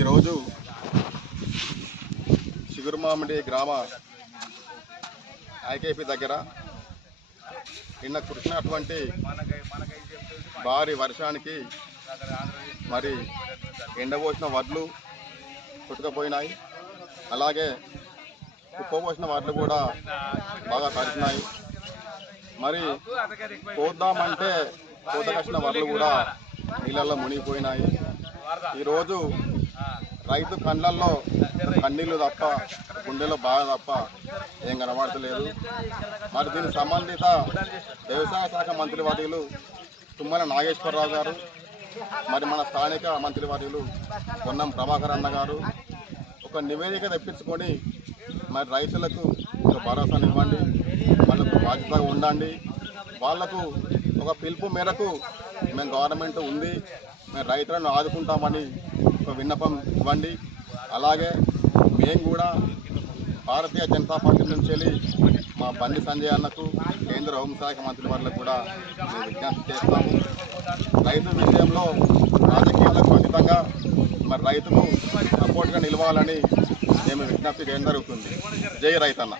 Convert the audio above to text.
ఈరోజు చిగురుమామిడి గ్రామ ఐకేపీ దగ్గర నిన్న కురిసినటువంటి భారీ వర్షానికి మరి ఎండబోసిన వడ్లు కుట్టుకపోయినాయి. అలాగే కుప్పబోసిన వడ్లు కూడా బాగా తడిచినాయి మరి కోద్దామంటే కోతకొచ్చిన వడ్లు కూడా నీళ్ళల్లో మునిగిపోయినాయి. ఈరోజు రైతు కండ్లల్లో కన్నీళ్ళు తప్ప గుండెలో బాధ తప్ప ఏం కనబడతలేదు. మరి దీనికి సంబంధిత వ్యవసాయ శాఖ మంత్రివర్యులు తుమ్మల నాగేశ్వరరావు గారు మరి మన స్థానిక మంత్రివర్యులు పొన్నం ప్రభాకర్ అన్న గారు ఒక నివేదిక తెప్పించుకొని మరి రైతులకు ఒక భరోసానివ్వండి వాళ్ళకు బాధ్యతగా ఉండండి. వాళ్ళకు ఒక పిలుపు మేరకు మేము గవర్నమెంట్ ఉంది మేము రైతులను ఆదుకుంటామని ఒక విన్నపం ఇవ్వండి. అలాగే మేము కూడా భారతీయ జనతా పార్టీ నుంచి వెళ్ళి మా బండి సంజయ్ అన్నకు కేంద్ర హోంశాఖ మంత్రి వారికి కూడా మేము విజ్ఞప్తి చేస్తాము. రైతు విషయంలో రాజకీయాలకు అతీతంగా మరి రైతుకు సపోర్ట్గా నిలవాలని మేము విజ్ఞప్తి చేయడం జరుగుతుంది. జై రైతన్న.